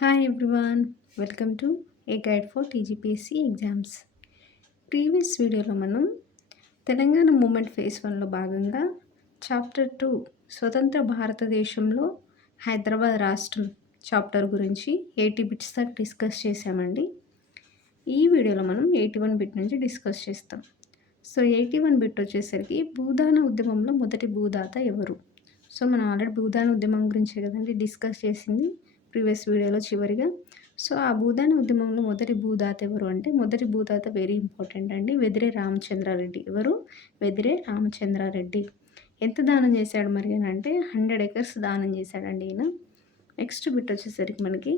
Hi everyone, welcome to A guide for TGPSC exams. Previous వీడియోలో మనం Telangana moment phase 1లో భాగంగా chapter 2 స్వతంత్ర భారతదేశంలో హైదరాబాద్ రాష్ట్రం చాప్టర్ గురించి 80 బిట్స్ దాకా డిస్కస్ చేసామండి. ఈ వీడియోలో మనం 81 బిట్ నుంచి డిస్కస్ చేస్తాం. సో 81 బిట్ వచ్చేసరికి భూదాన ఉద్యమంలో మొదటి భూదాత ఎవరు? సో మనం ఆల్రెడీ భూదాన ఉద్యమం గురించే కదండి డిస్కస్ చేసింది ప్రీవియస్ వీడియోలో చివరిగా. సో ఆ భూదాన ఉద్యమంలో మొదటి భూదాత ఎవరు అంటే, మొదటి భూదాత వెరీ ఇంపార్టెంట్ అండి, వెదిరే రామచంద్రారెడ్డి. ఎవరు? వెదిరే రామచంద్రారెడ్డి. ఎంత దానం చేశాడు మరి అని అంటే 100 ఎకర్స్ దానం చేశాడండి ఈయన. నెక్స్ట్ బిట్ వచ్చేసరికి మనకి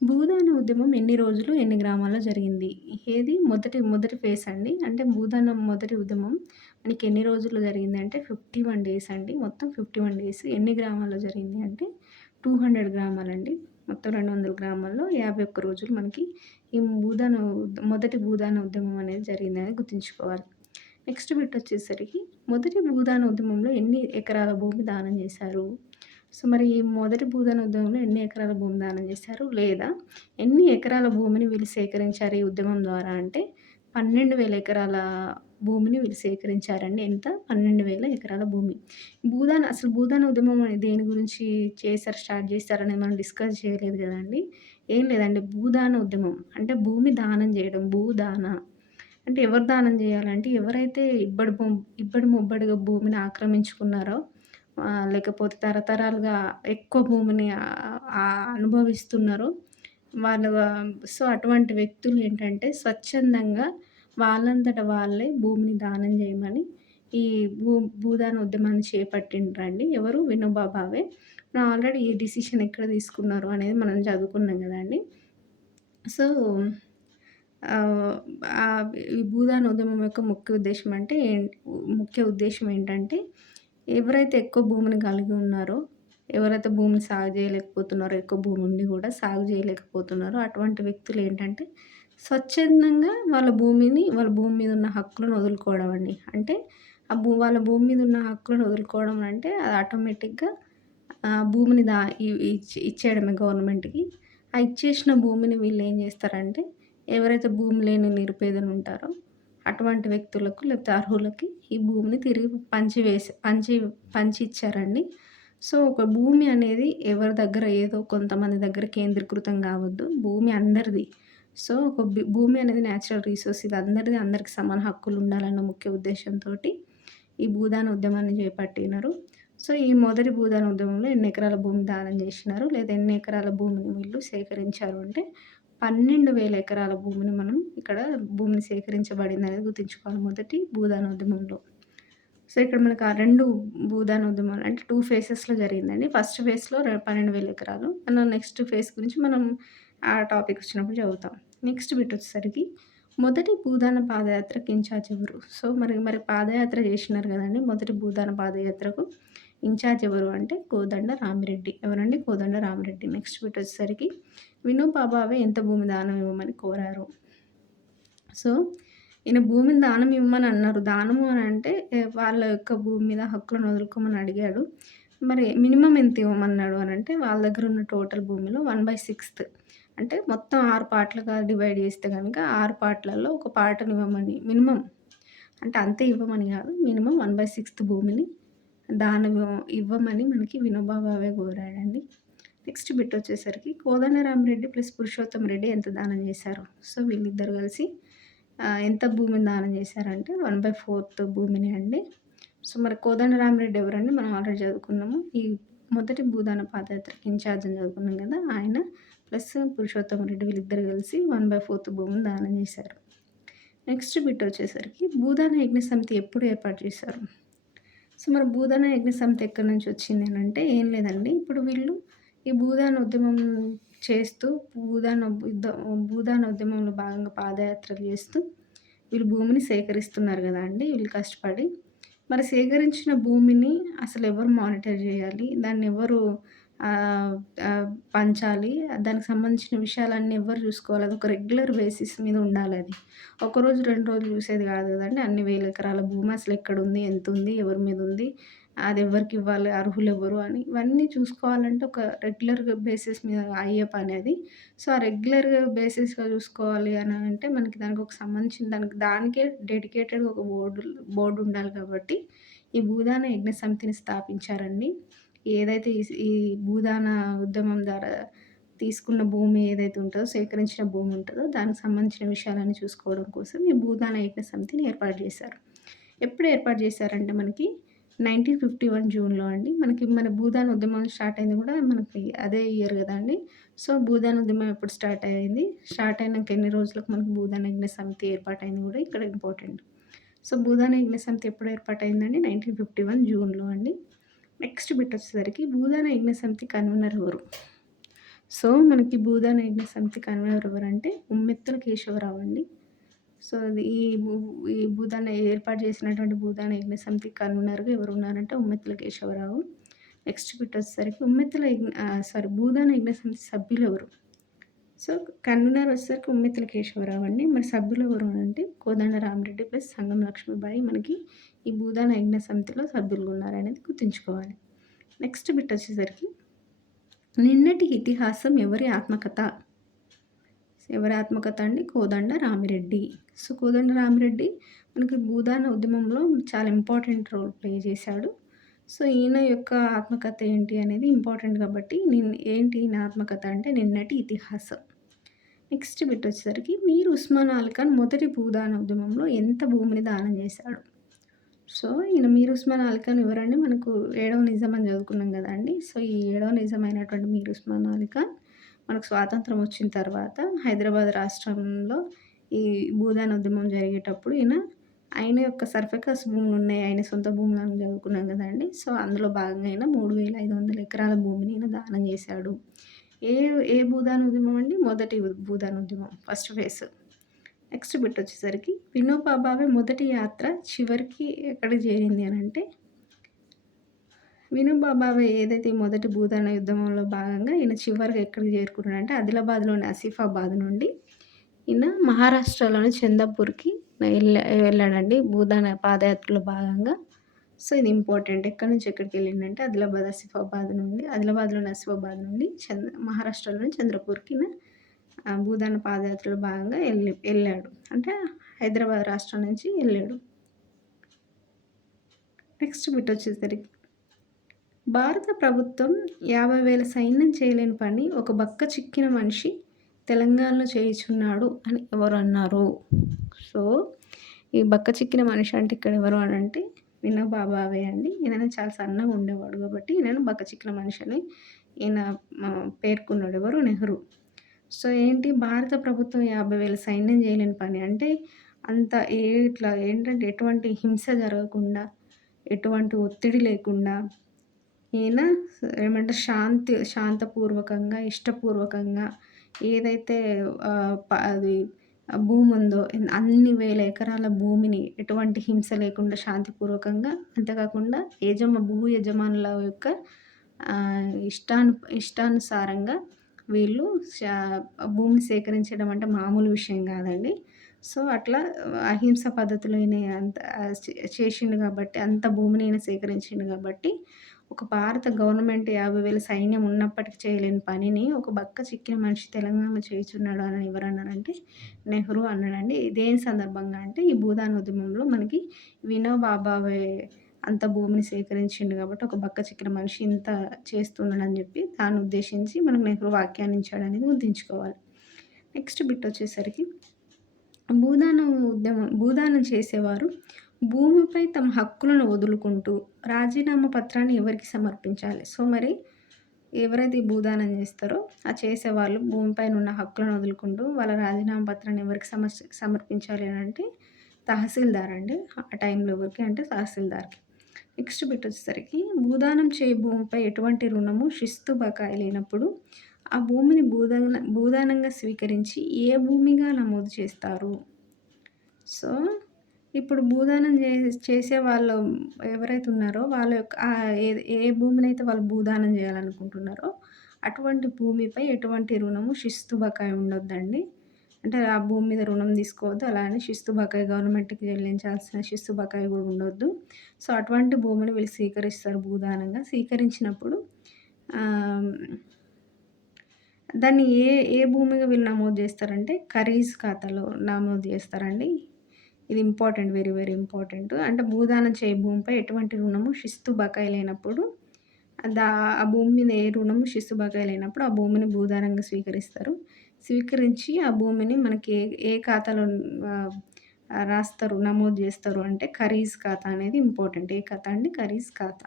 భూదాన ఉద్యమం ఎన్ని రోజులు ఎన్ని గ్రామాల్లో జరిగింది? ఏది మొదటి ఫేస్ అండి. అంటే భూదానం మొదటి ఉద్యమం మనకి ఎన్ని రోజుల్లో జరిగింది అంటే 51 డేస్ అండి. మొత్తం 51 డేస్. ఎన్ని గ్రామాల్లో జరిగింది అంటే 200 గ్రామాలండి. మొత్తం 200 గ్రామాల్లో 51 రోజులు మనకి ఈ మొదటి భూదాన ఉద్యమం అనేది జరిగిందని గుర్తుంచుకోవాలి. నెక్స్ట్ బిట్ వచ్చేసరికి మొదటి భూదాన ఉద్యమంలో ఎన్ని ఎకరాల భూమి దానం చేశారు? సో మరి ఈ మొదటి భూదాన ఉద్యమంలో ఎన్ని ఎకరాల భూమి దానం చేశారు, లేదా ఎన్ని ఎకరాల భూమిని వీళ్ళు సేకరించారు ఈ ఉద్యమం ద్వారా అంటే 12,000 ఎకరాల భూమిని వీళ్ళు సేకరించారండి. ఎంత? 12,000 ఎకరాల భూమి. అసలు భూదాన ఉద్యమం అనేది దేని గురించి స్టార్ట్ చేశారనేది మనం డిస్కస్ చేయలేదు కదండి. ఏం లేదండి, భూదాన ఉద్యమం అంటే భూమి దానం చేయడం. భూదాన అంటే ఎవరు దానం చేయాలంటే, ఎవరైతే ఇబ్బడి ముబ్బడిగా భూమిని ఆక్రమించుకున్నారో, లేకపోతే తరతరాలుగా ఎక్కువ భూమిని అనుభవిస్తున్నారో వాళ్ళు. సో అటువంటి వ్యక్తులు ఏంటంటే స్వచ్ఛందంగా వాళ్ళంతట వాళ్ళే భూమిని దానం చేయమని ఈ భూదాన ఉద్యమాన్ని చేపట్టిండ్రండి. ఎవరు? వినోబా భావే. మనం ఆల్రెడీ ఈ డిసిషన్ ఎక్కడ తీసుకున్నారు అనేది మనం చదువుకున్నాం కదండి. సో ఈ భూదాన ఉద్యమం యొక్క ముఖ్య ఉద్దేశం ఏంటంటే, ఎవరైతే ఎక్కువ భూమిని కలిగి ఉన్నారో, ఎవరైతే భూమిని సాగు చేయలేకపోతున్నారో, ఎక్కువ భూమి ఉండి కూడా సాగు చేయలేకపోతున్నారో అటువంటి వ్యక్తులు ఏంటంటే స్వచ్ఛందంగా వాళ్ళ భూమి మీద ఉన్న హక్కులను వదులుకోవడం అండి. అంటే వాళ్ళ భూమి మీద ఉన్న హక్కులను వదులుకోవడం అంటే అది ఆటోమేటిక్‌గా భూమిని ఇచ్చేయడమే గవర్నమెంట్‌కి. ఆ ఇచ్చేసిన భూమిని వీళ్ళు ఏం చేస్తారంటే, ఎవరైతే భూమి లేని నిరుపేదలు ఉంటారో అటువంటి వ్యక్తులకు లేకపోతే అర్హులకి ఈ భూమిని తిరిగి పంచి ఇచ్చారండి. సో ఒక భూమి అనేది ఎవరి దగ్గర ఏదో కొంతమంది దగ్గర కేంద్రీకృతం కావద్దు. భూమి అందరిది. సో ఒక భూమి అనేది న్యాచురల్ రిసోర్స్. ఇది అందరిది. అందరికి సమాన హక్కులు ఉండాలన్న ముఖ్య ఉద్దేశంతోటి ఈ భూదాన ఉద్యమాన్ని చేపట్టినారు. సో ఈ మొదటి భూదాన ఉద్యమంలో ఎన్ని ఎకరాల భూమి దానం చేసినారు, లేదా ఎన్ని ఎకరాల భూమిని వీళ్ళు సేకరించారు అంటే 12,000 ఎకరాల భూమిని మనం ఇక్కడ భూమిని సేకరించబడిందనేది గుర్తుంచుకోవాలి మొదటి భూదాన ఉద్యమంలో. సో ఇక్కడ మనకు ఆ 2 భూదాన ఉద్యమాలు అంటే 2 ఫేసెస్‌లో జరిగిందండి. ఫస్ట్ ఫేజ్‌లో 12,000 ఎకరాలు. నెక్స్ట్ ఫేజ్ గురించి మనం ఆ టాపిక్ వచ్చినప్పుడు చదువుతాం. నెక్స్ట్ బిట్ వచ్చేసరికి మొదటి భూదాన పాదయాత్రకు ఇన్ఛార్జ్ ఎవరు? సో మరి పాదయాత్ర చేసినారు కదండీ. మొదటి భూదాన పాదయాత్రకు ఇన్ఛార్జ్ ఎవరు అంటే కోదండ రామిరెడ్డి. ఎవరండి? కోదండ రామిరెడ్డి. నెక్స్ట్ బిట్ వచ్చేసరికి వినోబా భావే ఎంత భూమి దానం ఇవ్వమని కోరారు? సో ఈయన భూమిని దానం ఇవ్వమని అన్నారు. దానము అని అంటే వాళ్ళ యొక్క భూమి మీద హక్కులను వదులుకోమని అడిగాడు. మరి మినిమమ్ ఎంత ఇవ్వమన్నాడు అని అంటే, వాళ్ళ దగ్గర ఉన్న టోటల్ భూమిలో 1/6 అంటే మొత్తం 6 పార్ట్‌లుగా డివైడ్ చేస్తే గనుక 6 పార్ట్‌లలో ఒక పార్ట్‌ని ఇవ్వమని మినిమమ్, అంటే అంతే ఇవ్వమని కాదు, మినిమమ్ 1/6 భూమిని దానం ఇవ్వమని మనకి వినోబా భావే కోరాడండి. నెక్స్ట్ బిట్ వచ్చేసరికి కోదండరామిరెడ్డి ప్లస్ పురుషోత్తం రెడ్డి ఎంత దానం చేశారు? సో వీళ్ళిద్దరు కలిసి ఎంత భూమిని దానం చేశారంటే 1/4 భూమిని అండి. సో మరి కోదండరామిరెడ్డి ఎవరండి? మనం ఆల్రెడీ చదువుకున్నాము. ఈ మొదటి భూదాన పాదయాత్రకి ఇన్ఛార్జ్ అని చదువుకున్నాం కదా. ఆయన ప్లస్ పురుషోత్తమ రెడ్డి వీళ్ళిద్దరు కలిసి 1/4 భూమిని దానం చేశారు. నెక్స్ట్ బిట్ వచ్చేసరికి భూదాన యజ్ఞ సమితి ఎప్పుడు ఏర్పాటు చేశారు? సో మరి భూదాన యజ్ఞ సమితి ఎక్కడి నుంచి వచ్చింది అని అంటే ఏం లేదండి. ఇప్పుడు వీళ్ళు ఈ భూదాన ఉద్యమం చేస్తూ భూదాన ఉద్యమంలో భాగంగా పాదయాత్రలు చేస్తూ వీళ్ళు భూమిని సేకరిస్తున్నారు కదా అండి వీళ్ళు కష్టపడి. మరి సేకరించిన భూమిని అసలు ఎవరు మానిటర్ చేయాలి? దాన్ని ఎవరు పంచాలి? దానికి సంబంధించిన విషయాలన్నీ ఎవరు చూసుకోవాలి? అదొక రెగ్యులర్ బేసిస్ మీద ఉండాలది. ఒకరోజు, 2 రోజులు చూసేది కాదు కదండీ. అన్ని వేల ఎకరాల భూమి అసలు ఎక్కడుంది? ఎంతుంది? ఎవరి మీద ఉంది? అది ఎవరికివ్వాలి, అర్హులెవరు అని ఇవన్నీ చూసుకోవాలంటే ఒక రెగ్యులర్ బేసిస్ మీద అయ్యే పని అది. సో, ఆ రెగ్యులర్ బేసిస్‌గా చూసుకోవాలి అని అంటే మనకి దానికి ఒక సంబంధించిన దానికే డెడికేటెడ్‌గా ఒక బోర్డ్ ఉండాలి కాబట్టి, ఈ భూదాన యజ్ఞ సమితిని స్థాపించారండి. ఏదైతే ఈ భూదాన ఉద్యమం ద్వారా తీసుకున్న భూమి ఏదైతే ఉంటదో, సేకరించిన భూమి ఉంటదో, దానికి సంబంధించిన విషయాలన్నీ చూసుకోవడం కోసం ఈ భూదాన యజ్ఞ సమితిని ఏర్పాటు చేశారు. ఎప్పుడు ఏర్పాటు చేశారంటే మనకి 1951 జూన్‌లో అండి. మనకి మన భూదాన ఉద్యమం స్టార్ట్ అయింది గూడా మనకి అదే ఇయర్ గదండీ! సో, భూదాన ఉద్యమం ఎప్పుడు స్టార్ట్ అయింది? స్టార్ట్ అయినంక ఎన్ని రోజులకు మనకి భూదాన యజ్ఞ సమితి ఏర్పాటయింది గూడా ఇక్కడ ఇంపార్టెంట్. సో, భూదాన యజ్ఞ సమితి ఎప్పుడు ఏర్పాటయిందండి? 1951 జూన్‌లో అండి. నెక్స్ట్ బిట్ వచ్చేసరికి భూదాన యజ్ఞ సమితి కన్వీనర్ ఎవరు? సో, మనకి భూదాన యజ్ఞ సమితి కన్వీనర్ ఎవరంటే ఉమ్మెత్తల కేశవరావు అండి. సో, అది ఈ భూదాన ఏర్పాటు చేసినటువంటి భూదాన యజ్ఞ సమితి కన్వీనర్‌గా ఎవరున్నారంటే ఉమ్మెత్తల కేశవరావు. నెక్స్ట్ బిట్ వచ్చేసరికి భూదాన యజ్ఞ సమితి సభ్యులెవరు? సో, కన్వీనర్ వచ్చేసరికి ఉమ్మెత్తల కేశవరావు అండి. మరి సభ్యులెవరు అనంటే కోదండ రామిరెడ్డి ప్లస్ సంగం లక్ష్మీబాయి మనకి ఈ భూదాన యజ్ఞ సమితిలో సభ్యులుగా ఉన్నారనేది గుర్తుంచుకోవాలి. నెక్స్ట్ బిట్ వచ్చేసరికి నిన్నటి ఇతిహాసం ఎవరి ఆత్మకథ? ఎవరి ఆత్మకథ అండి? కోదండ రామిరెడ్డి. సో, కోదండ రామిరెడ్డి మనకి భూదాన ఉద్యమంలో చాలా ఇంపార్టెంట్ రోల్ ప్లే చేశాడు. సో, ఈయన యొక్క ఆత్మకథ ఏంటి అనేది ఇంపార్టెంట్ కాబట్టి ఏంటి ఈయన ఆత్మకథ అంటే నిన్నటి ఇతిహాసం. నెక్స్ట్ బిట్ వచ్చేసరికి మీర్ ఉస్మాన్ అలీ ఖాన్ మొదటి భూదాన ఉద్యమంలో ఎంత భూమిని దానం చేశాడు? సో, ఈయన మీర్ ఉస్మాన్ అలీ ఖాన్ ఎవరండి? మనకు ఏడవ నిజాం అని చదువుకున్నాం గదండీ! సో, ఈ ఏడవ నిజాం అయినటువంటి మీర్ ఉస్మాన్ అలీ ఖాన్ మనకు స్వాతంత్రం వచ్చిన తర్వాత హైదరాబాద్ రాష్ట్రంలో ఈ భూదాన ఉద్యమం జరిగేటప్పుడు ఆయన యొక్క సర్ఫేకస్ భూములున్నాయి. ఆయన సొంత భూములని చదువుకున్నాం గదండీ! సో, అందులో భాగంగా ఆయన 3500 ఎకరాల భూమిని ఈయన దానం చేశాడు. ఏ ఏ భూదాన ఉద్యమం అండి? మొదటి భూదాన ఉద్యమం ఫస్ట్ ఫేజ్. నెక్స్ట్ బిట్ వచ్చేసరికి వినోబా భావే మొదటి యాత్ర చివరికి ఎక్కడికి చేరింది అనంటే, వినోబా భావే ఏదైతే ఈ మొదటి భూదాన యుద్ధంలో భాగంగా ఈయన చివరికి ఎక్కడికి చేరుకున్నాడంటే ఆదిలాబాద్‌లోని ఆసిఫాబాద్ నుండి ఈయన మహారాష్ట్రలోని చందాపూర్‌కి వెళ్ళాడండి భూదాన పాదయాత్రలో భాగంగా. సో, ఇది ఇంపార్టెంట్. ఎక్కడి నుంచి ఎక్కడికెళ్ళిండంటే ఆదిలాబాద్‌లోని ఆసిఫాబాద్ నుండి మహారాష్ట్రలోని చంద్రపూర్‌కి ఈయన భూదాన పాదయాత్రలో భాగంగా ఎళ్ళాడు. అంటే హైదరాబాద్ రాష్ట్రం నుంచి ఎళ్ళాడు. నెక్స్ట్ బిట్ వచ్చేసరికి భారత ప్రభుత్వం 50,000 సైన్యం చేయలేని పని ఒక బక్క చిక్కిన మనిషి తెలంగాణలో చేయుచున్నాడు అని ఎవరు అన్నారు? సో, ఈ బక్క చిక్కిన మనిషి అంటే ఇక్కడ ఎవరు అనంటే వినోబా భావే అండి. ఈయన చాలా సన్నగా ఉండేవాడు కాబట్టి ఈయనను బక్క చిక్కిన మనిషి అని ఈయన పేర్కొన్నాడు. ఎవరు? నెహ్రూ. సో, ఏంటి భారత ప్రభుత్వం 50,000 సైన్యం చేయలేని పని అంటే అంత ఇట్లా ఏంటంటే ఎటువంటి హింస జరగకుండా, ఎటువంటి ఒత్తిడి లేకుండా ఈయన ఏమంటారు శాంతపూర్వకంగా, ఇష్టపూర్వకంగా ఏదైతే అది భూమి ఉందో అన్ని వేల ఎకరాల భూమిని ఎటువంటి హింస లేకుండా శాంతిపూర్వకంగా, అంతేకాకుండా భూ యజమానుల యొక్క ఇష్టానుసారంగా వీళ్ళు భూమిని సేకరించడం అంటే మామూలు విషయం గాదండి. సో, అట్లా అహింస పద్ధతిలో ఈయన అంత చేశిండు గాబట్టి, అంత భూమిని ఈయన సేకరించిండు గాబట్టి, ఒక భారత గవర్నమెంట్ 50,000 సైన్యం ఉన్నప్పటికి చేయలేని పనిని ఒక బక్క చిక్కిన మనిషి తెలంగాణలో చేయుచున్నాడు అని ఎవరన్నారంటే నెహ్రూ అన్నాడండి. దేని సందర్భంగా అంటే ఈ భూదాన ఉద్యమంలో మనకి వినోబా భావే అంత భూమిని సేకరించిండు కాబట్టి ఒక బక్క చిక్కిన మనిషి ఇంత చేస్తున్నాడని చెప్పి దాన్ని ఉద్దేశించి మనకు నెహ్రూ వ్యాఖ్యానించాడనేది గుర్తుంచుకోవాలి. నెక్స్ట్ బిట్ వచ్చేసరికి భూదానం చేసేవారు భూమిపై తమ హక్కులను వదులుకుంటూ రాజీనామా పత్రాన్ని ఎవరికి సమర్పించాలి? సో, మరి ఎవరైతే ఈ భూదానం చేస్తారో ఆ చేసేవాళ్ళు భూమిపైన ఉన్న హక్కులను వదులుకుంటూ వాళ్ళ రాజీనామా పత్రాన్ని ఎవరికి సమర్పించాలి అనంటే తహసీల్దార్ అండి. ఆ టైంలో ఎవరికి అంటే తహసీల్దార్‌కి. నెక్స్ట్ బిట్ వచ్చేసరికి భూదానం చేయు భూమిపై ఎటువంటి రుణము, శిస్తు బకాయి లేనప్పుడు ఆ భూమిని భూదానంగా స్వీకరించి ఏ భూమిగా నమోదు చేస్తారు? సో, ఇప్పుడు భూదానం చేసే వాళ్ళు ఎవరైతే ఉన్నారో వాళ్ళ యొక్క ఏ భూమినైతే వాళ్ళు భూదానం చేయాలనుకుంటున్నారో అటువంటి భూమిపై ఎటువంటి రుణము, శిస్తు బకాయి ఉండొద్దండి. అంటే ఆ భూమి మీద రుణం తీసుకోవద్దు. అలానే శిస్తు బకాయి గవర్నమెంట్‌కి చెల్లించాల్సిన శిస్తు బకాయి గూడా ఉండొద్దు. సో, అటువంటి భూమిని వీళ్ళు స్వీకరిస్తారు భూదానంగా. స్వీకరించినప్పుడు ఆహ్, దాన్ని ఏ ఏ భూమిగా వీళ్ళు నమోదు జేస్తారంటే ఖరీజ్ ఖాతాలో నమోదు జేస్తారండి. ఇది ఇంపార్టెంట్. Very, very important. అంటే భూదానం చేయ భూమిపై ఎటువంటి రుణము, శిస్తు బకాయి లేనప్పుడు దా ఆ భూమి మీద ఏ రుణము, శిస్తు బకాయి లేనప్పుడు ఆ భూమిని భూదానంగా స్వీకరిస్తారు. స్వీకరించి ఆ భూమిని మనకి ఏ ఖాతాలో ఆహ్, రాస్తారు, నమోదు జేస్తారు అంటే ఖరీజ్ ఖాతా అనేది ఇంపార్టెంట్. ఏ ఖాతా అండి? ఖరీజ్ ఖాతా.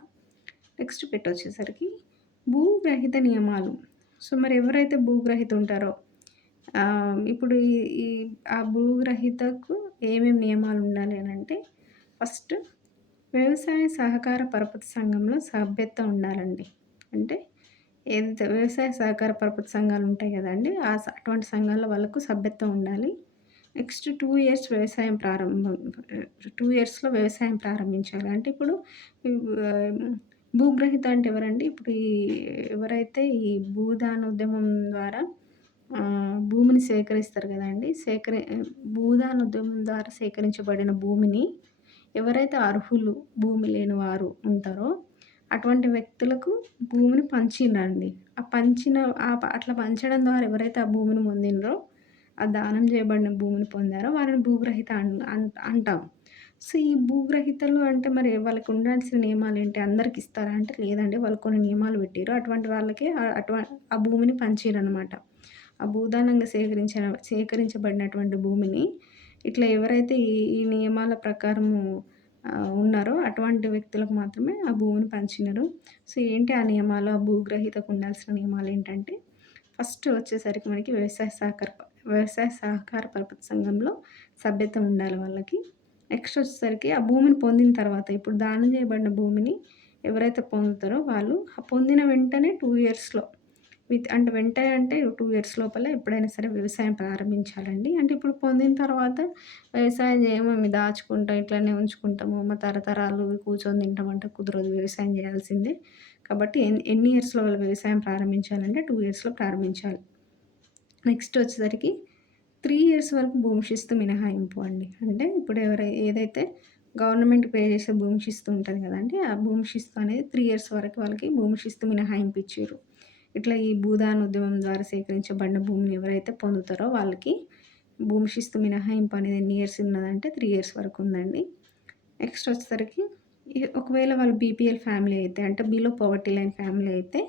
నెక్స్ట్ బిట్టొచ్చేసరికి భూగ్రహీత నియమాలు. సో, మరి ఎవరైతే భూగ్రహీత ఉంటారో ఇప్పుడు ఈ ఈ ఆ భూగ్రహీతకు ఏమేమి నియమాలు ఉండాలి అనంటే ఫస్ట్ వ్యవసాయ సహకార పరపతి సంఘంలో సభ్యత్వం ఉండాలండి. అంటే ఏదైతే వ్యవసాయ సహకార పరపతి సంఘాలు ఉంటాయి గదండీ! అటువంటి సంఘాల్లో వాళ్ళకు సభ్యత్వం ఉండాలి. నెక్స్ట్ 2 ఇయర్స్ వ్యవసాయం ప్రారంభం 2 ఇయర్స్‌లో వ్యవసాయం ప్రారంభించాలి. అంటే ఇప్పుడు ఆహ్, భూగ్రహీత అంటే ఎవరండి? ఇప్పుడు ఎవరైతే ఈ భూదానోద్యమం ద్వారా భూమిని సేకరిస్తారు గదండీ! భూదానోద్యమం ద్వారా సేకరించబడిన భూమిని ఎవరైతే అర్హులు, భూమి లేని వారు ఉంటారో అటువంటి వ్యక్తులకు భూమిని పంచిండ్రండి. ఆ పంచిన అట్లా పంచడం ద్వారా ఎవరైతే ఆ భూమిని పొందిండ్రో, ఆ దానం చేయబడిన భూమిని పొందారో వారిని భూగ్రహీత అంటాం. సో, ఈ భూగ్రహీతలు అంటే మరి వాళ్ళకి ఉండాల్సిన నియమాలేంటి? అందరికి ఇస్తారా అంటే లేదండి. వాళ్ళు కొన్ని నియమాలు పెట్టిర్రు. అటువంటి వాళ్ళకే ఆ భూమిని పంచిర్రనమాట. ఆ భూదానంగా సేకరించబడినటువంటి భూమిని ఇట్లా ఎవరైతే ఈ ఈ నియమాల ప్రకారము ఉన్నారో అటువంటి వ్యక్తులకు మాత్రమే ఆ భూమిని పంచినరు. సో, ఏంటి ఆ నియమాలు? ఆ భూగ్రహీతకు ఉండాల్సిన నియమాలేంటంటే ఫస్ట్ వచ్చేసరికి మనకి వ్యవసాయ సహకార పరపతి సంఘంలో సభ్యత్వం ఉండాలి వాళ్ళకి. నెక్స్ట్ వచ్చేసరికి ఆ భూమిని పొందిన తర్వాత ఇప్పుడు దానం చేయబడిన భూమిని ఎవరైతే పొందుతారో వాళ్ళు ఆ పొందిన వెంటనే 2 ఇయర్స్‌లో అంటే వెంటనే అంటే 2 ఇయర్స్ లోపల ఎప్పుడైనా సరే వ్యవసాయం ప్రారంభించాలండి. అంటే ఇప్పుడు పొందిన తర్వాత వ్యవసాయం చేయము, మేము దాచుకుంటాం, ఇట్లనే ఉంచుకుంటాము, మా తరతరాలు కూర్చొని తింటామంటే కుదరదు. వ్యవసాయం చేయాల్సిందే. కాబట్టి ఎన్ని ఇయర్స్‌లో వాళ్ళు వ్యవసాయం ప్రారంభించాలంటే 2 ఇయర్స్‌లో ప్రారంభించాలి. నెక్స్ట్ వచ్చేసరికి 3 ఇయర్స్ వరకు భూమి శిస్తు మినహాయింపు అండి. అంటే ఇప్పుడు ఏదైతే గవర్నమెంట్ పే చేసే భూమి శిస్తు ఉంటది కదండీ! ఆ భూమి శిస్తు అనేది 3 ఇయర్స్ వరకు వాళ్ళకి భూమి శిస్తు మినహాయింపు ఇచ్చిర్రు. ఇట్లా ఈ భూదాన ఉద్యమం ద్వారా సేకరించబడిన భూమిని ఎవరైతే పొందుతారో వాళ్ళకి భూమి శిస్తు మినహాయింపు అనేది ఎన్ని ఇయర్స్ ఉన్నదంటే 3 ఇయర్స్ వరకు ఉందండి. నెక్స్ట్ వచ్చేసరికి ఒకవేళ వాళ్ళు బీపీఎల్ ఫ్యామిలీ అయితే అంటే బిలో పవర్టీ లైన్ ఫ్యామిలీ అయితే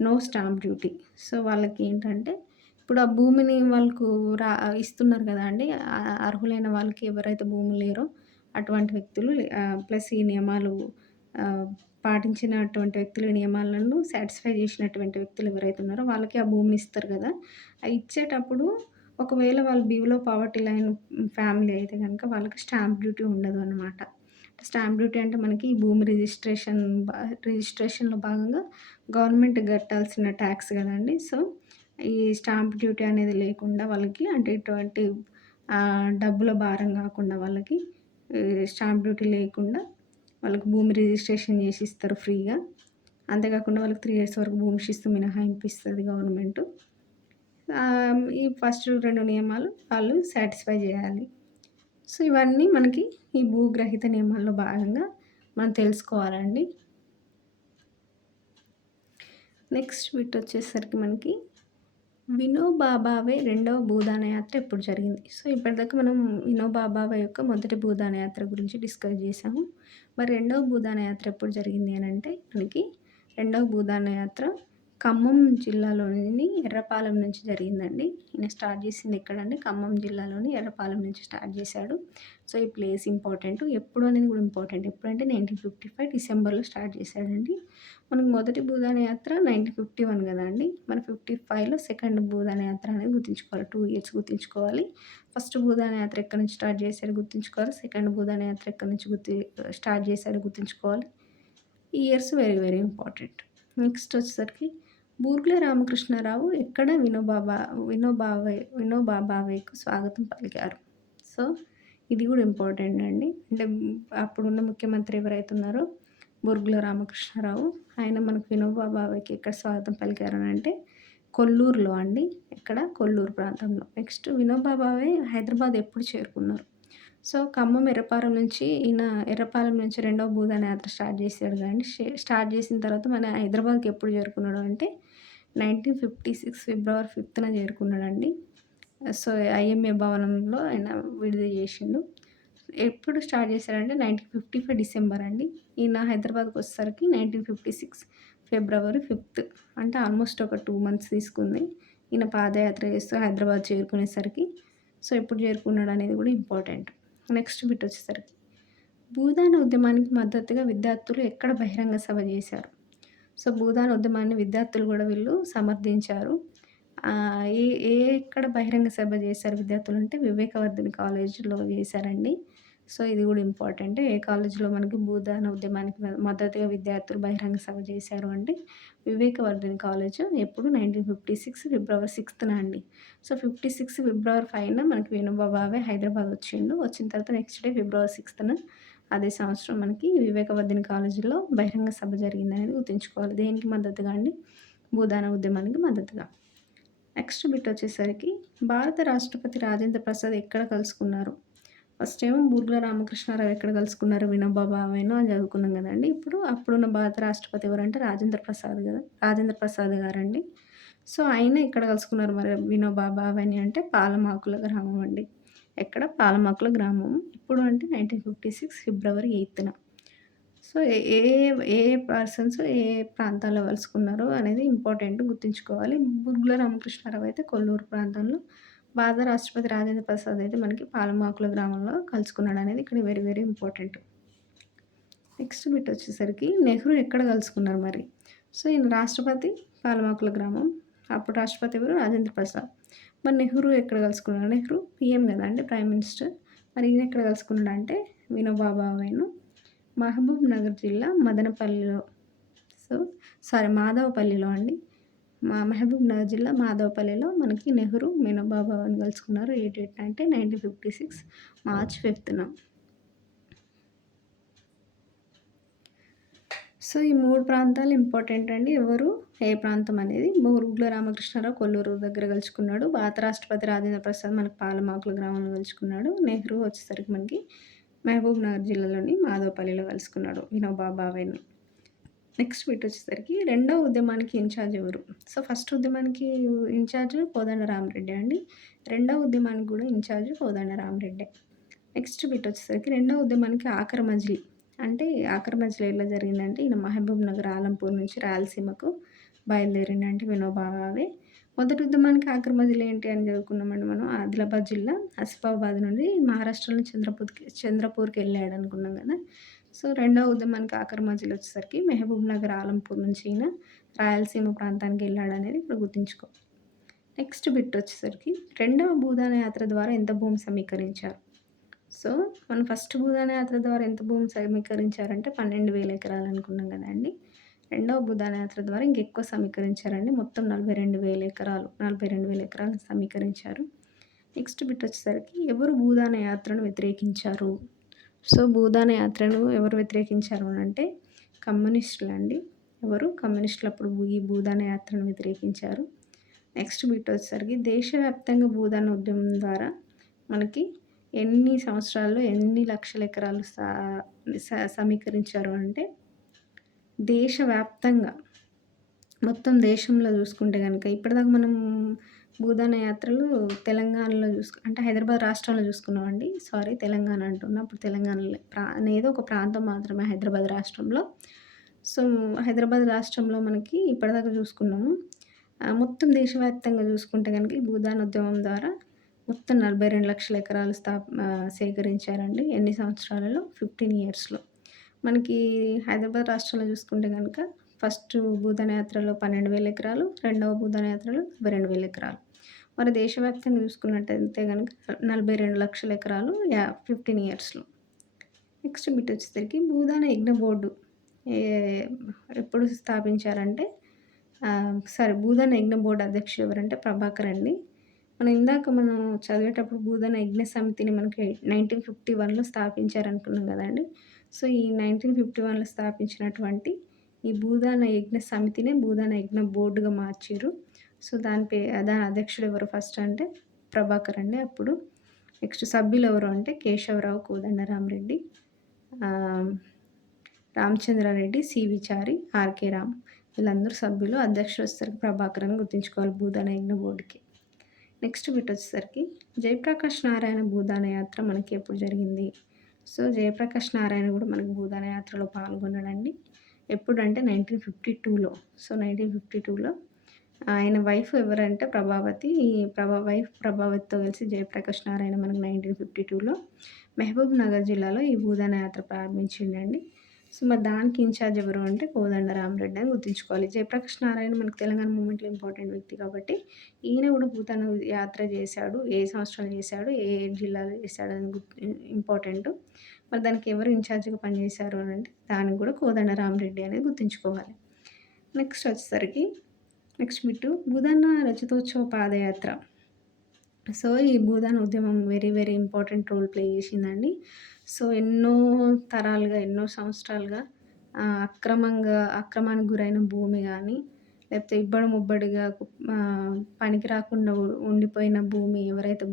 నో స్టాంప్ డ్యూటీ. సో, వాళ్ళకేంటంటే ఇప్పుడు ఆ భూమిని వాళ్ళకు ఇస్తున్నారు గదండీ! అర్హులైన వాళ్ళకి ఎవరైతే భూములు లేరో అటువంటి వ్యక్తులు ప్లస్ ఈ నియమాలు ఆహ్, పాటించినటువంటి వ్యక్తులు ఈ నియమాలను సాటిస్ఫై చేసినటువంటి వ్యక్తులు ఎవరైతే ఉన్నారో వాళ్ళకి ఆ భూమిని ఇస్తారు గదా! ఇచ్చేటప్పుడు ఒకవేళ వాళ్ళు బిలో పావర్టీ లైన్ ఫ్యామిలీ అయితే గనక వాళ్ళకి స్టాంప్ డ్యూటీ ఉండదు అనమాట. స్టాంప్ డ్యూటీ అంటే మనకి ఈ భూమి రిజిస్ట్రేషన్‌లో భాగంగా గవర్నమెంట్ గట్టాల్సిన ట్యాక్స్ గదండీ! సో, ఈ స్టాంప్ డ్యూటీ అనేది లేకుండా వాళ్ళకి అంటే ఇటువంటి డబ్బుల భారం గాకుండా వాళ్ళకి స్టాంప్ డ్యూటీ లేకుండా వాళ్ళకి భూమి రిజిస్ట్రేషన్ జేసి ఇస్తారు ఫ్రీగా. అంతేకాకుండా వాళ్ళకి 3 ఇయర్స్ వరకు భూమి శిస్తు మినహాయింపు ఇస్తది గవర్నమెంటు. ఈ ఫస్ట్ 2 నియమాలు వాళ్ళు సాటిస్ఫై జేయాలి. సో, ఇవన్నీ మనకి ఈ భూగ్రహీత నియమాల్లో భాగంగా మనం తెలుసుకోవాలండి. నెక్స్ట్ బిట్ వచ్చేసరికి మనకి వినోబా భావే రెండవ భూదాన యాత్ర ఎప్పుడు జరిగింది? సో, ఇప్పటిదాకా మనం వినోబా భావే యొక్క మొదటి భూదాన యాత్ర గురించి డిస్కస్ చేసాము. మరి రెండవ భూదాన యాత్ర ఎప్పుడు జరిగింది అనంటే మనకి రెండవ భూదాన యాత్ర ఖమ్మం జిల్లాలోని ఎర్రపాలెం నుంచి జరిగిందండి. ఈయన స్టార్ట్ చేసింది ఎక్కడంటే ఖమ్మం జిల్లాలోని ఎర్రపాలెం నుంచి స్టార్ట్ చేశాడు. సో, ఈ ప్లేస్ ఇంపార్టెంట్. ఎప్పుడు అనేది కూడా ఇంపార్టెంట్. ఎప్పుడంటే 1955 డిసెంబర్‌లో స్టార్ట్ చేశాడండి. మనకు మొదటి భూదాన యాత్ర 1951 గదండీ! మన 55లో సెకండ్ భూదాన యాత్ర అనేది గుర్తుంచుకోవాలి. 2 ఇయర్స్ గుర్తుంచుకోవాలి. ఫస్ట్ భూదాన యాత్ర ఎక్కడి నుంచి స్టార్ట్ చేశాడో గుర్తుంచుకోవాలి. సెకండ్ భూదాన యాత్ర ఎక్కడి నుంచి స్టార్ట్ చేశాడో గుర్తుంచుకోవాలి. ఈ years very, very important. Next వచ్చేసరికి బూర్గుల రామకృష్ణారావు ఎక్కడ వినోబా భావేకు స్వాగతం పలికారు. సో, ఇది గూడా ఇంపార్టెంట్ అండి. అంటే అప్పుడున్న ముఖ్యమంత్రి ఎవరైతే ఉన్నారో బూర్గుల రామకృష్ణారావు ఆయన మనకు వినోబా భావేకి ఎక్కడ స్వాగతం పలికారనంటే కొల్లూరులో అండి. ఎక్కడ? కొల్లూరు ప్రాంతంలో. నెక్స్ట్ వినోబా భావే హైదరాబాద్ ఎప్పుడు చేరుకున్నారు? సో, ఖమ్మం ఎర్రపాలెం నుంచి ఈయన ఎర్రపాలెం నుంచి రెండవ భూదాన యాత్ర స్టార్ట్ చేసాడు కదండీ! స్టార్ట్ చేసిన తర్వాత మన హైదరాబాద్‌కి ఎప్పుడు చేరుకున్నాడు అంటే 1956 ఫిబ్రవరి 5న చేరుకున్నాడండి. సో, ఐఎంఏ భవనంలో ఆయన విడుదల చేసిండు. ఎప్పుడు స్టార్ట్ చేశాడంటే 1955 డిసెంబర్ అండి. ఈయన హైదరాబాద్‌కొచ్చేసరికి 1956 ఫిబ్రవరి 5 అంటే ఆల్మోస్ట్ ఒక 2 మంత్స్ తీసుకుంది. ఈయన పాదయాత్ర చేస్తూ హైదరాబాద్ చేరుకునేసరికి. సో, ఎప్పుడు చేరుకున్నాడనేది కూడా ఇంపార్టెంట్. నెక్స్ట్ బిట్ వచ్చేసరికి భూదాన ఉద్యమానికి మద్దతుగా విద్యార్థులు ఎక్కడ బహిరంగ సభ చేశారు? సో, భూదాన ఉద్యమాన్ని విద్యార్థులు గూడా వీళ్ళు సమర్థించారు. ఆహ్, ఏ ఏ ఎక్కడ బహిరంగ సభ చేశారు విద్యార్థులంటే వివేకవర్ధిని కాలేజ్‌లో చేశారండి. సో, ఇది గూడా ఇంపార్టెంటే. ఏ కాలేజ్‌లో మనకి భూదాన ఉద్యమానికి మద్దతుగా విద్యార్థులు బహిరంగ సభ చేశారు అంటే వివేకవర్ధిని కాలేజ్. ఎప్పుడు? 1956 ఫిబ్రవరి 6న అండి. సో, 56 ఫిబ్రవరి 5న మనకి వినోబా భావే హైదరాబాద్ వచ్చిండు. వచ్చిన తర్వాత నెక్స్ట్ డే ఫిబ్రవరి 6న అదే సంవత్సరం మనకి వివేకవర్ధిని కాలేజీలో బహిరంగ సభ జరిగిందనేది గుర్తుంచుకోవాలి. దేనికి మద్దతుగా అండి? భూదాన ఉద్యమానికి మద్దతుగా. నెక్స్ట్ బిట్ వచ్చేసరికి భారత రాష్ట్రపతి రాజేంద్ర ప్రసాద్ ఎక్కడ కలుసుకున్నారు? ఫస్ట్ ఏమో బూర్గుల రామకృష్ణారావు ఎక్కడ కలుసుకున్నారు? వినోబా భావేను అని చదువుకున్నాం కదండీ! ఇప్పుడు అప్పుడున్న భారత రాష్ట్రపతి ఎవరంటే రాజేంద్ర ప్రసాద్ గారండి. సో, ఆయన ఎక్కడ కలుసుకున్నారు మరి వినోబా భావేని అంటే పాలమాకుల గ్రామం అండి. ఎక్కడ? పాలమాకుల గ్రామం. ఎప్పుడు అంటే 1956 ఫిబ్రవరి 8న. సో, ఏ ఏ ఏ పర్సన్స్ ఏ ప్రాంతాల్లో కలుసుకున్నారో అనేది ఇంపార్టెంట్ గుర్తుంచుకోవాలి. బుర్గుల రామకృష్ణారావు అయితే కొల్లూరు ప్రాంతంలో, భారత రాష్ట్రపతి రాజేంద్ర ప్రసాద్ అయితే మనకి పాలమాకుల గ్రామంలో కలుసుకున్నాడనేది ఇక్కడ very very important. Next bit వచ్చేసరికి నెహ్రూ ఎక్కడ కలుసుకున్నారు మరి? సో, ఈయన రాష్ట్రపతి పాలమాకుల గ్రామం. అప్పుడు రాష్ట్రపతి ఎవరు? రాజేంద్ర ప్రసాద్. మరి నెహ్రూ ఎక్కడ కలుసుకున్నారు? నెహ్రూ పీఎం కదా అండి! Prime minister. మరి ఈయన ఎక్కడ కలుసుకున్నాడంటే వినోబా భావేను మహబూబ్ నగర్ జిల్లా మదనపల్లిలో మాధవపల్లిలో అండి. మహబూబ్ నగర్ జిల్లా మాధవపల్లిలో మనకి నెహ్రూ, వినోబా భావేని కలుసుకున్నారు. ఏ డేట్‌న అంటే 1956 మార్చ్ 5న. సో, ఈ 3 ప్రాంతాలు ఇంపార్టెంట్ అండి. ఎవరు? ఏ ప్రాంతం అనేది? బూర్గుల రామకృష్ణారావు కొల్లూరు దగ్గర కలుసుకున్నాడు. భారత రాష్ట్రపతి రాజేంద్ర ప్రసాద్ మనకి పాలమాకుల గ్రామంలో కలుసుకున్నాడు. నెహ్రూ వచ్చేసరికి మనకి మహబూబ్ నగర్ జిల్లాలోని మాధవపల్లిలో కలుసుకున్నాడు వినోబా భావేని. నెక్స్ట్ బిట్ వచ్చేసరికి రెండవ ఉద్యమానికి ఇన్ఛార్జ్ ఎవరు? సో, ఫస్ట్ ఉద్యమానికి ఇన్ఛార్జ్ కోదండరామిరెడ్డి అండి. రెండవ ఉద్యమానికి కూడా ఇన్ఛార్జ్ కోదండరామిరెడ్డే. నెక్స్ట్ బిట్ వచ్చేసరికి రెండవ ఉద్యమానికి ఆఖరి మజిలీ అంటే ఆఖరి మజిలీ ఎలా జరిగిందంటే ఈయన మహబూబ్ నగర్, ఆలంపూర్ నుంచి రాయలసీమకు బయలుదేరిండంటే వినోబా భావే. మొదటి ఉద్యమానికి ఆఖరి మజిలీ ఏంటి అని చదువుకున్నామండి మనం. ఆదిలాబాద్ జిల్లా ఆసిఫాబాద్ నుండి మహారాష్ట్రలోని చంద్రపూర్‌కి వెళ్ళాడనుకున్నాం కదా! సో, రెండవ ఉద్యమానికి ఆఖరి మజిలీ వచ్చేసరికి మహబూబ్ నగర్, ఆలంపూర్ నుంచి ఈయన రాయలసీమ ప్రాంతానికి వెళ్ళాడనేది ఇప్పుడు గుర్తుంచుకో. నెక్స్ట్ బిట్ వచ్చేసరికి రెండవ భూదాన యాత్ర ద్వారా ఎంత భూమి సమీకరించారు? సో, మనం ఫస్ట్ భూదాన యాత్ర ద్వారా ఎంత భూమి సమీకరించారంటే 12,000 ఎకరాలు అనుకున్నాం కదండీ! రెండవ భూదాన యాత్ర ద్వారా ఇంకెక్కువ సమీకరించారండి. మొత్తం 42,000 ఎకరాలు. 42,000 ఎకరాలను సమీకరించారు. నెక్స్ట్ బిట్ వచ్చేసరికి ఎవరు భూదాన యాత్రను వ్యతిరేకించారు? సో, భూదాన యాత్రను ఎవరు వ్యతిరేకించారు అనంటే కమ్యూనిస్టులండి. ఎవరు? కమ్యూనిస్టులు అప్పుడు ఈ భూదాన యాత్రను వ్యతిరేకించారు. నెక్స్ట్ బిట్ వచ్చేసరికి దేశవ్యాప్తంగా భూదాన ఉద్యమం ద్వారా మనకి ఎన్ని సంవత్సరాల్లో ఎన్ని లక్షల ఎకరాలు సమీకరించారు అంటే దేశవ్యాప్తంగా మొత్తం దేశంలో చూసుకుంటే గనక ఇప్పటిదాకా మనం భూదాన యాత్రలు తెలంగాణలో అంటే హైదరాబాద్ రాష్ట్రంలో చూసుకున్నామండి. తెలంగాణ అంటున్నా. అప్పుడు తెలంగాణలో అనేది ఒక ప్రాంతం మాత్రమే హైదరాబాద్ రాష్ట్రంలో. సో, హైదరాబాద్ రాష్ట్రంలో మనకి ఇప్పటిదాకా చూసుకున్నాము. మొత్తం దేశవ్యాప్తంగా చూసుకుంటే గనక ఈ భూదాన ఉద్యమం ద్వారా మొత్తం 42 లక్షల ఎకరాలు సేకరించారండి. ఎన్ని సంవత్సరాలలో? 15 ఇయర్స్‌లో. మనకి హైదరాబాద్ రాష్ట్రంలో చూసుకుంటే గనక ఫస్ట్ భూదాన యాత్రలో 12,000 ఎకరాలు, రెండవ భూదాన యాత్రలో 42,000 ఎకరాలు. మరి దేశవ్యాప్తంగా చూసుకున్నట్టయితే గనక 42 లక్షల ఎకరాలు 15 ఇయర్స్‌లో. నెక్స్ట్ బిట్ వచ్చేసరికి భూదాన యజ్ఞ బోర్డు ఎప్పుడు స్థాపించారంటే భూదాన యజ్ఞ బోర్డు అధ్యక్షుడు ఎవరంటే ప్రభాకర్ అండి. మనం చదివేటప్పుడు భూదాన యజ్ఞ సమితిని మనకి 1951లో స్థాపించారనుకున్నాం కదండీ! సో, ఈ 1951లో స్థాపించినటువంటి ఈ భూదాన యజ్ఞ సమితినే భూదాన యజ్ఞ బోర్డుగా మార్చిర్రు. సో, దాని అధ్యక్షుడు ఎవరు ఫస్ట్ అంటే ప్రభాకర్ అండి అప్పుడు. నెక్స్ట్ సభ్యులెవరు అంటే కేశవరావు, కోదండరామిరెడ్డి, ఆహ్, రామచంద్రారెడ్డి, సివి చారి, ఆర్‌కే రామ్ వీళ్ళందరూ సభ్యులు. అధ్యక్షుడు వచ్చేసరికి ప్రభాకర్ అని గుర్తుంచుకోవాలి భూదాన యజ్ఞ బోర్డ్‌కి. నెక్స్ట్ బిట్ వచ్చేసరికి జయప్రకాష్ నారాయణ భూదాన యాత్ర మనకి ఎప్పుడు జరిగింది? సో, జయప్రకాష్ నారాయణ కూడా మనకు భూదాన యాత్రలో పాల్గొన్నాడండి. ఎప్పుడంటే 1952లో. సో, 1952లో ఆయన వైఫ్ ఎవరంటే ప్రభావతి. వైఫ్ ప్రభావతితో కలిసి జయప్రకాష్ నారాయణ మనకు 1952లో మహబూబ్ నగర్ జిల్లాలో ఈ భూదాన యాత్ర ప్రారంభించిండండి. సో, మరి దానికి ఇన్‌చార్జ్ ఎవరు అంటే కోదండరామిరెడ్డి అని గుర్తుంచుకోవాలి. జయప్రకాష్ నారాయణ మనకు తెలంగాణ మూవ్‌మెంట్‌లో ఇంపార్టెంట్ వ్యక్తి కాబట్టి, ఈయన కూడా భూదాన యాత్ర చేశాడు. ఏ సంవత్సరంలో చేశాడు, ఏ ఏ జిల్లాలో చేశాడని ఇంపార్టెంటు. మరి దానికి ఎవరు ఇన్‌చార్జ్‌గా పనిచేశారు అనంటే, దానికి కూడా కోదండరామిరెడ్డి అనేది గుర్తుంచుకోవాలి. నెక్స్ట్ వచ్చేసరికి నెక్స్ట్ బిట్టు భూదాన రజతోత్సవ పాదయాత్ర. సో, ఈ భూదాన ఉద్యమం very very important role play చేసిందండి. సో, ఎన్నో తరాలుగా, ఎన్నో సంవత్సరాలుగా అక్రమానికి గురైన భూమి గానీ, లేకపోతే ఇబ్బడి ముబ్బడిగా పనికి రాకుండా ఉండిపోయిన భూమి ఎవరైతే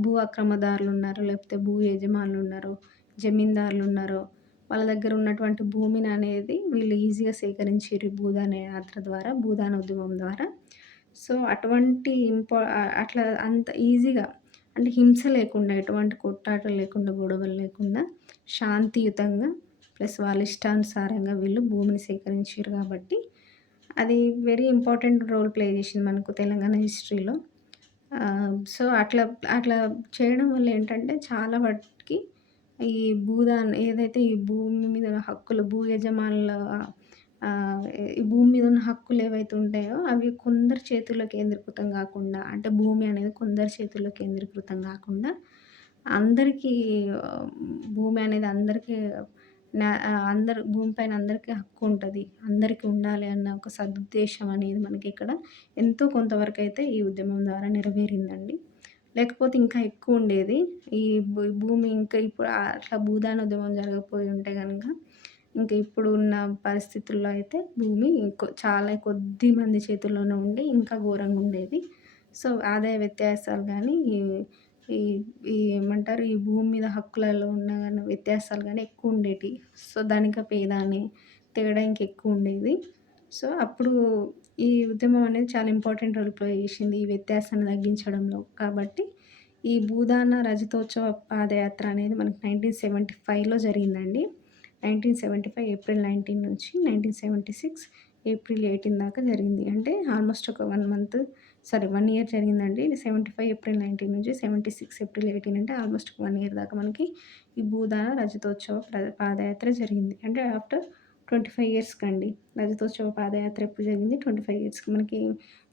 భూ అక్రమదారులున్నారో, లేకపోతే భూ యజమానులున్నారో, జమీందారులున్నారో, వాళ్ళ దగ్గర ఉన్నటువంటి భూమిని అనేది వీళ్ళు ఈజీగా సేకరించిర్రు ఈ భూదాన యాత్ర ద్వారా, భూదాన ఉద్యమం ద్వారా. సో, అటువంటి అట్లా అంత ఈజీగా అంటే హింస లేకుండా, ఎటువంటి కొట్టాటలు లేకుండా, గొడవలు లేకుండా శాంతియుతంగా ప్లస్ వాళ్ళ ఇష్టానుసారంగా వీళ్ళు భూమిని సేకరించిర్రు కాబట్టి, అది వెరీ ఇంపార్టెంట్ రోల్ ప్లే చేసింది మనకు తెలంగాణ హిస్టరీలో. సో, అట్లా అట్లా చేయడం వల్ల ఏంటంటే చాలా వాటికి ఈ ఏదైతే ఈ భూమి మీద హక్కులు భూ యజమానుల ఈ భూమి మీద ఉన్న హక్కులు ఏవైతే ఉంటాయో అవి కొందరి చేతుల్లో కేంద్రీకృతం గాకుండా, అంటే భూమి అనేది కొందరి చేతుల్లో కేంద్రీకృతం గాకుండా అందరికీ భూమి అనేది అందరికీ అందరు భూమిపైన అందరికీ హక్కు ఉంటది. అందరికీ ఉండాలి అన్న ఒక సదుద్దేశం అనేది మనకిక్కడ ఎంతో కొంతవరకైతే ఈ ఉద్యమం ద్వారా నెరవేరిందండి. లేకపోతే ఇంకా ఎక్కువుండేది. ఈ భూమి ఇంకా ఇప్పుడు అట్లా భూదాన ఉద్యమం జరగకపోయి ఉంటే గనక, ఇంకా ఇప్పుడు ఉన్న పరిస్థితుల్లో అయితే భూమి చాలా కొద్ది మంది చేతుల్లోనే ఉండి ఇంకా ఘోరంగుండేది. సో, ఆదాయ వ్యత్యాసాలు గానీ, ఈ ఈ ఈ ఏమంటారు ఈ భూమి మీద హక్కులలో ఉన్న వ్యత్యాసాలు గానీ ఎక్కువుండేటియి. సో, ధనిక, పేద అనే తేడా ఇంకెక్కువుండేది. సో, అప్పుడు ఈ ఉద్యమం అనేది చాలా ఇంపార్టెంట్ రోల్ ప్లే చేసింది ఈ వ్యత్యాసాన్ని తగ్గించడంలో. కాబట్టి ఈ భూదాన రజతోత్సవ పాదయాత్ర అనేది మనకు 1975లో జరిగిందండి. 1975 ఏప్రిల్ 19 నుంచి 1976 ఏప్రిల్ 18 దాకా జరిగింది. అంటే ఆల్మోస్ట్ ఒక 1 ఇయర్ జరిగిందండి. 75 ఏప్రిల్ 19 నుంచి 76 ఏప్రిల్ 18 అంటే ఆల్మోస్ట్ 1 ఇయర్ దాకా మనకి ఈ భూదాన రజతోత్సవ పాదయాత్ర జరిగింది. అంటే ఆఫ్టర్ 25 ఇయర్స్‌కండి. రజతోత్సవ పాదయాత్ర ఎప్పుడు జరిగింది? 25 ఇయర్స్‌కి. మనకి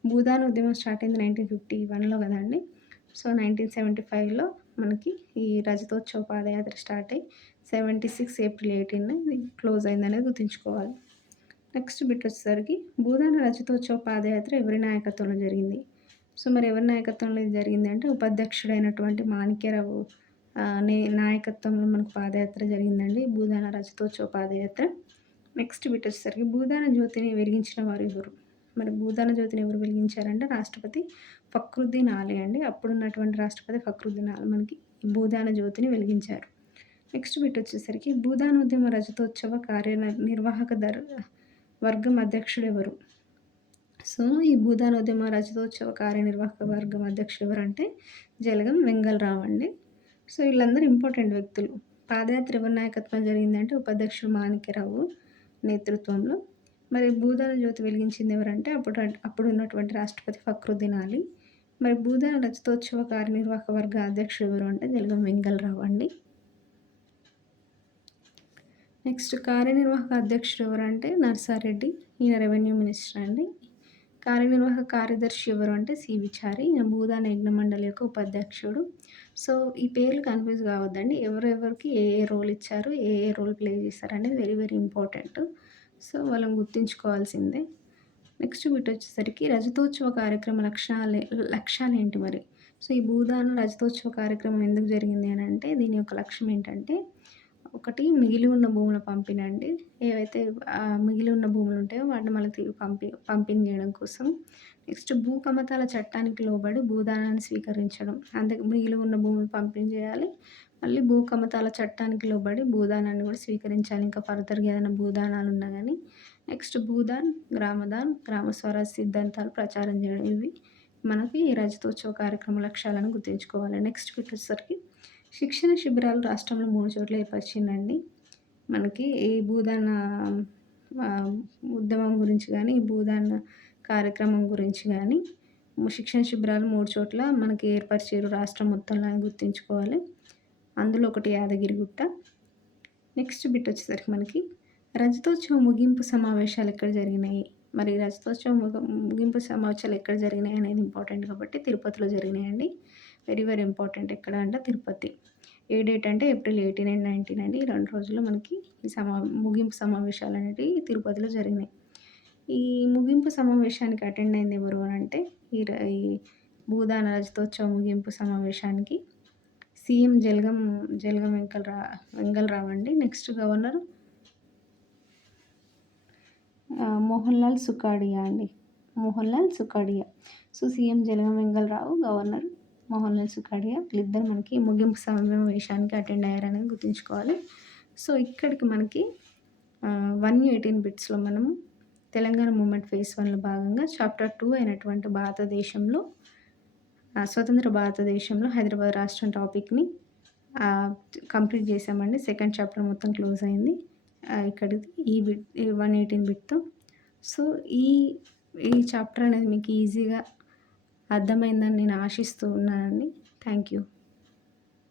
భూదాన ఉద్యమం స్టార్ట్ అయింది 1951లో కదండీ! సో, 1975లో మనకి ఈ రజతోత్సవ పాదయాత్ర స్టార్ట్ అయ్యి 76 ఏప్రిల్ 18 ఇది క్లోజ్ అయిందనేది గుర్తుంచుకోవాలి. నెక్స్ట్ బిట్ వచ్చేసరికి భూదాన రజతోత్సవ పాదయాత్ర ఎవరి నాయకత్వంలో జరిగింది? సో, మరి ఎవరి నాయకత్వంలో ఇది జరిగింది అంటే ఉపాధ్యక్షుడైనటువంటి మాణిక్యరావు నాయకత్వంలో మనకు పాదయాత్ర జరిగిందండి. భూదాన రజతోత్సవ పాదయాత్ర. నెక్స్ట్ బిట్ వచ్చేసరికి భూదాన జ్యోతిని వెలిగించిన వారు ఎవరు? మరి భూదాన జ్యోతిని ఎవరు వెలిగించారంటే రాష్ట్రపతి ఫక్రుద్దీన్ ఆలీ అండి. అప్పుడున్నటువంటి రాష్ట్రపతి ఫక్రుద్దీన్ ఆలీ మనకి భూదాన జ్యోతిని వెలిగించారు. నెక్స్ట్ బిట్ వచ్చేసరికి భూదానోద్యమ రజతోత్సవ నిర్వాహక వర్గం అధ్యక్షుడు ఎవరు? సో, ఈ భూదానోద్యమ రజతోత్సవ కార్యనిర్వాహక వర్గం అధ్యక్షుడు ఎవరంటే జలగం వెంగళరావు అండి. సో, వీళ్ళందరూ ఇంపార్టెంట్ వ్యక్తులు. పాదయాత్ర ఎవరి నాయకత్వం జరిగిందంటే ఉపాధ్యక్షుడు మాణిక్యరావు నేతృత్వంలో. మరి భూదాన జ్యోతి వెలిగించింది ఎవరంటే అప్పుడున్నటువంటి రాష్ట్రపతి ఫక్రుద్దీన్ ఆలీ. మరి భూదాన రజతోత్సవ కార్యనిర్వాహక వర్గ అధ్యక్షుడు ఎవరు అంటే జలగం వెంగళరావు అండి. నెక్స్ట్ కార్యనిర్వాహక అధ్యక్షుడు ఎవరంటే నర్సారెడ్డి. ఈయన రెవెన్యూ మినిస్టర్ అండి. కార్యనిర్వాహక కార్యదర్శి ఎవరు అంటే సివి చారి. ఈయన భూదాన యజ్ఞ మండలి యొక్క ఉపాధ్యక్షుడు. సో, ఈ పేర్లు కన్‌ఫ్యూజ్ కావద్దండి. ఎవరెవరికి ఏ ఏ రోల్ ఇచ్చారు, ఏ ఏ రోల్ ప్లే చేశారు అనేది వెరీ వెరీ ఇంపార్టెంట్. సో, వాళ్ళని గుర్తుంచుకోవాల్సిందే. నెక్స్ట్ బిట్ వచ్చేసరికి రజతోత్సవ కార్యక్రమ లక్ష్యాలేంటి మరి? సో, ఈ భూదాన రజతోత్సవ కార్యక్రమం ఎందుకు జరిగింది అని అంటే దీని యొక్క లక్ష్యం ఏంటంటే ఒకటి మిగిలి ఉన్న భూముల పంపిణీ. ఏవైతే మిగిలి ఉన్న భూములుంటాయో వాటిని మళ్ళీ తిరిగి పంపిణీ జేయడం కోసం. నెక్స్ట్ భూ కమతాల చట్టానికి లోబడి భూదానాన్ని స్వీకరించడం. మిగిలి ఉన్న భూములు పంపిణీ జేయాలి. మళ్ళీ భూ కమతాల చట్టానికి లోబడి భూదానాన్ని గూడా స్వీకరించాలి. ఇంకా ఫర్దర్‌గా ఏదైనా భూదానాలున్నా గానీ. నెక్స్ట్ భూదాన్, గ్రామదాన్, గ్రామ స్వరాజ్ సిద్ధాంతాలు ప్రచారం జేయడం. ఇవి మనకి ఈ రజతోత్సవ కార్యక్రమ లక్ష్యాలను గుర్తుంచుకోవాలి. నెక్స్ట్ బిటొచ్చేసరికి శిక్షణ శిబిరాలు రాష్ట్రంలో 3 చోట్ల ఏర్పరిచిండండి. మనకి ఈ భూదాన ఉద్యమం గురించి గానీ, ఈ భూదాన కార్యక్రమం గురించి గానీ శిక్షణ శిబిరాలు 3 చోట్ల మనకి ఏర్పరిచిర్రు రాష్ట్రం మొత్తంలో అని గుర్తుంచుకోవాలి. అందులో ఒకటి యాదగిరిగుట్ట. నెక్స్ట్ బిటొచ్చేసరికి మనకి రజతోత్సవ ముగింపు సమావేశాలు ఎక్కడ జరిగినాయి? మరి రజతోత్సవ ముగింపు సమావేశాలు ఎక్కడ జరిగినాయి అనేది ఇంపార్టెంట్ కాబట్టి తిరుపతిలో జరిగినాయండి. Very very important. ఎక్కడ అంటే తిరుపతి. ఏ డేట్ అంటే ఏప్రిల్ 18 అండ్ 19 అండి. ఈ 2 రోజుల్లో మనకి ఈ ముగింపు సమావేశాలనేటివి తిరుపతిలో జరిగినాయి. ఈ ముగింపు సమావేశానికి అటెండ్ అయింది ఎవరు అనంటే ఈ భూదాన రజతోత్సవ ముగింపు సమావేశానికి సీఎం జలగం వెంగళరావు అండి. నెక్స్ట్ గవర్నర్ మోహన్‌లాల్ సుఖాడియా అండి. Mohanlal Sukhadia. So, CM Jalagam Vengalarao, governor Mohanlal Sukhadia వీళ్ళిద్దరు మనకి ముగింపు సమావేశానికి అటెండ్ అయ్యారనేది గుర్తుంచుకోవాలి. సో, ఇక్కడికి మనకి 118 బిట్స్‌లో మనము తెలంగాణ మూవ్‌మెంట్ ఫేజ్ 1లో భాగంగా చాప్టర్ 2 అయినటువంటి భారతదేశంలో స్వతంత్ర భారతదేశంలో హైదరాబాద్ రాష్ట్రం టాపిక్‌ని కంప్లీట్ చేశామండి. సెకండ్ చాప్టర్ మొత్తం క్లోజ్ అయింది. ఇక్కడిది ఈ 118 బిట్‌తో. సో, ఈ చాప్టర్ అనేది మీకు ఈజీగా అర్థమైందని నేను ఆశిస్తూ ఉన్నానండి. Thank you.